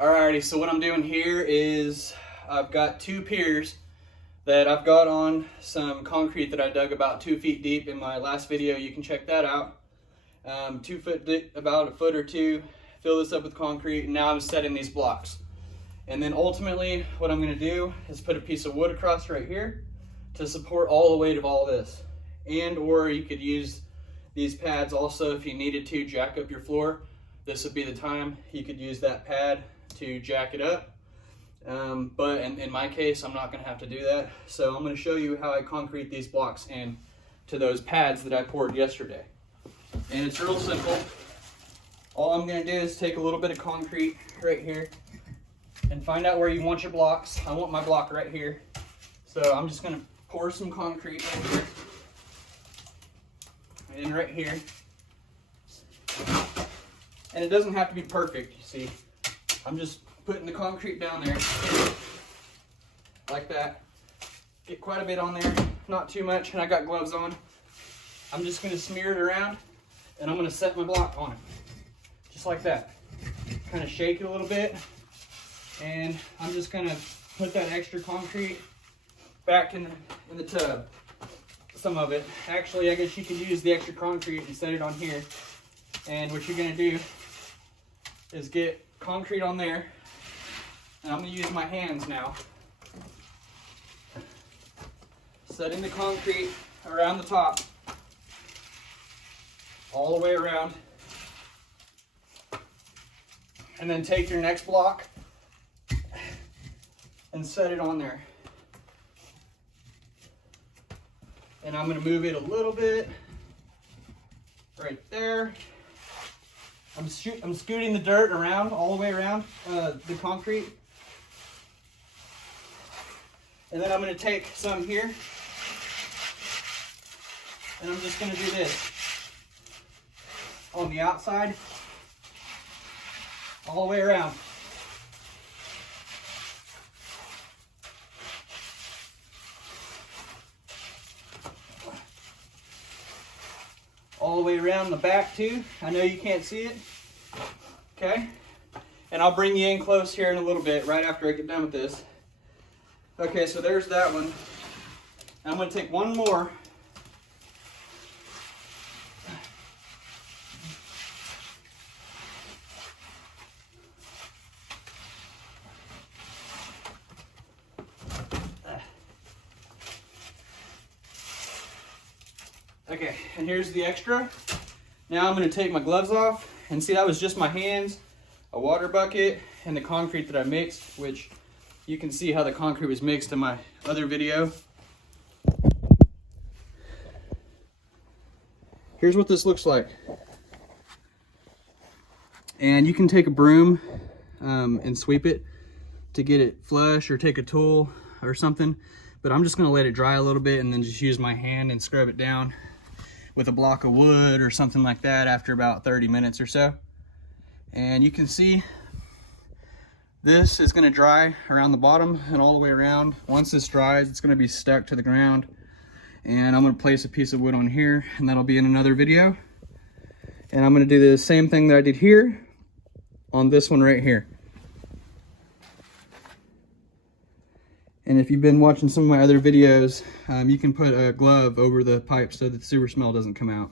Alrighty, so what I'm doing here is I've got two piers that I've got on some concrete that I dug about 2 feet deep in my last video. You can check that out. 2 foot deep, about a foot or two. Fill this up with concrete, and now I'm setting these blocks. And then ultimately what I'm going to do is put a piece of wood across right here to support all the weight of all this. And or you could use these pads also if you needed to jack up your floor. This would be the time you could use that pad to jack it up. But in my case, I'm not going to have to do that. So I'm going to show you how I concrete these blocks into those pads that I poured yesterday. And it's real simple. All I'm going to do is take a little bit of concrete right here and find out where you want your blocks. I want my block right here. So I'm just going to pour some concrete right here and right here. And it doesn't have to be perfect, you see. I'm just putting the concrete down there like that. Get quite a bit on there, not too much, and I got gloves on. I'm just going to smear it around and I'm going to set my block on it. Just like that. Kind of shake it a little bit, and I'm just going to put that extra concrete back in the tub. Some of it. Actually, I guess you could use the extra concrete and set it on here. And what you're going to do is get concrete on there, and I'm going to use my hands now, setting the concrete around the top, all the way around, and then take your next block and set it on there. And I'm going to move it a little bit right there. I'm scooting the dirt around, all the way around the concrete. And then I'm going to take some here, and I'm just going to do this on the outside, all the way around. All the way around the back too. I know you can't see it. Okay. And I'll bring you in close here in a little bit, right after I get done with this. Okay, so there's that one. I'm going to take one more. Okay, and here's the extra. Now I'm going to take my gloves off, and see, that was just my hands, a water bucket, and the concrete that I mixed, which you can see how the concrete was mixed in my other video. Here's what this looks like. And you can take a broom and sweep it to get it flush, or take a tool or something, but I'm just going to let it dry a little bit and then just use my hand and scrub it down with a block of wood or something like that after about 30 minutes or so. And you can see this is going to dry around the bottom and all the way around. Once this dries, it's going to be stuck to the ground, and I'm going to place a piece of wood on here, and that'll be in another video. And I'm going to do the same thing that I did here on this one right here. And if you've been watching some of my other videos, you can put a glove over the pipe so that the sewer smell doesn't come out.